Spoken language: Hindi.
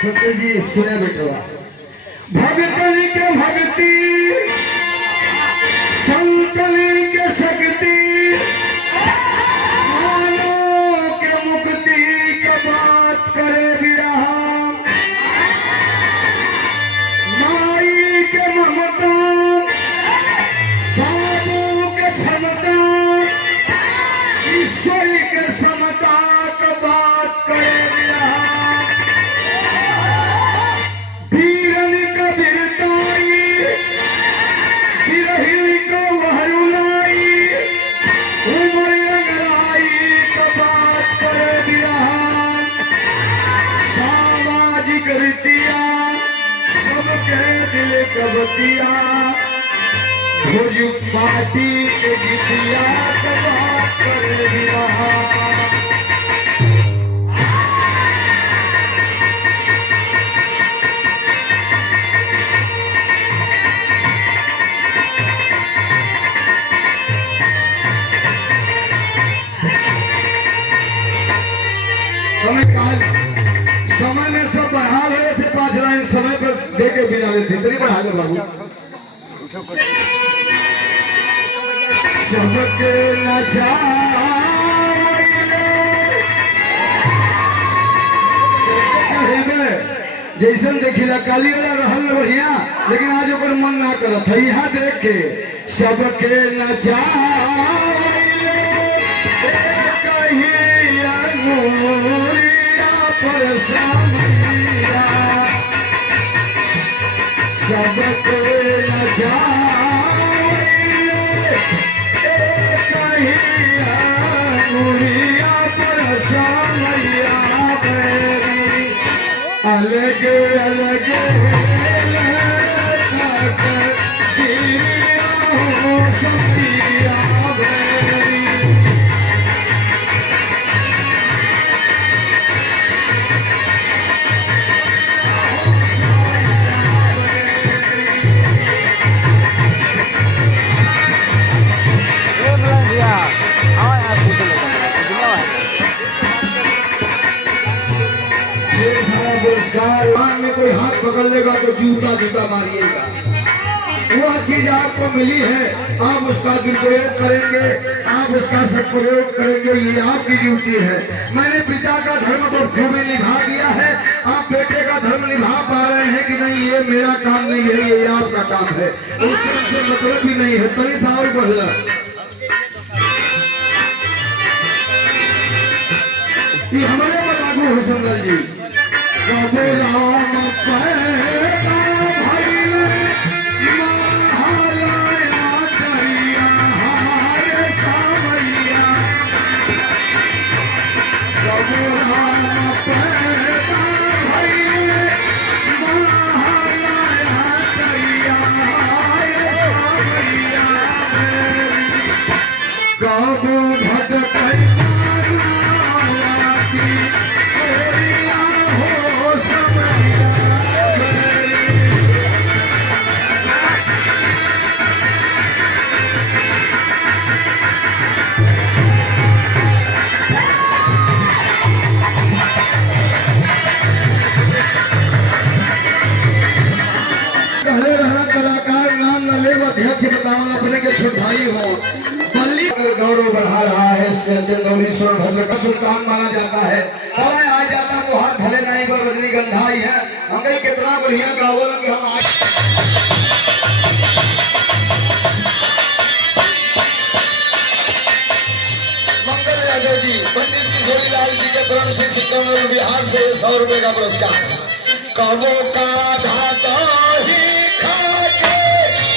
सत्य जी सुने बेटवा, भगतन के भक्ति संतन के शक्ति मानव के मुक्ति के बात करे बिरहा, माई के ममता बाबू के क्षमता ईश्वर के समता के बात करे बिरहा, वीरन का वीरताई बिरहिल को वहरुलाई उमर अंगड़ाई का बात करे बिरहा, सामाजिक रीतिया सबके दिल कबतिया भोज पार्टी के गीतिया का बात करे बिरहा। समय में सब बढ़ा ले से 5 लाइन समय पर दे के बिना लेते तरी बढ़ा दे बाबू। सबके जैसन देखिला काली वाला रहल बढ़िया, लेकिन आज ओकर मन ना करत है। यहाँ देख के सबके नचा सबके नचा अलग अलग में कोई हाथ पकड़ लेगा तो जूता जूता मारिएगा। वह चीज आपको मिली है, आप उसका दुरुपयोग करेंगे, आप उसका सदुपयोग करेंगे, ये आपकी ड्यूटी है। मैंने पिता का धर्म को खूबी निभा दिया है, आप बेटे का धर्म निभा पा रहे हैं कि नहीं, ये मेरा काम नहीं है, ये आपका काम है। उससे मतलब भी नहीं है। तरी साल बढ़ ये हमारे पर लागू है संगल जी। राम पैदा भइल महालया करिया हारे सावैया, राम पैदा भइल महालया करिया हारे सावैया, कबो भटकै अध्यक्ष बताओ अपने के श्रद्धाई हो। बल्ली अगर गौरव बढ़ा रहा है, चंदौली सोनभद्र का सुल्तान माना जाता है। भले आ जाता तो हाथ भले नहीं पर रजनीगंधा ही है। हम कहीं कितना बढ़िया गावल कि हम आज मंगल यादव जी पंडित किशोरीलाल जी के तरफ से सिक्किम और बिहार से 100 रुपए का पुरस्कार। कबो का धाता ही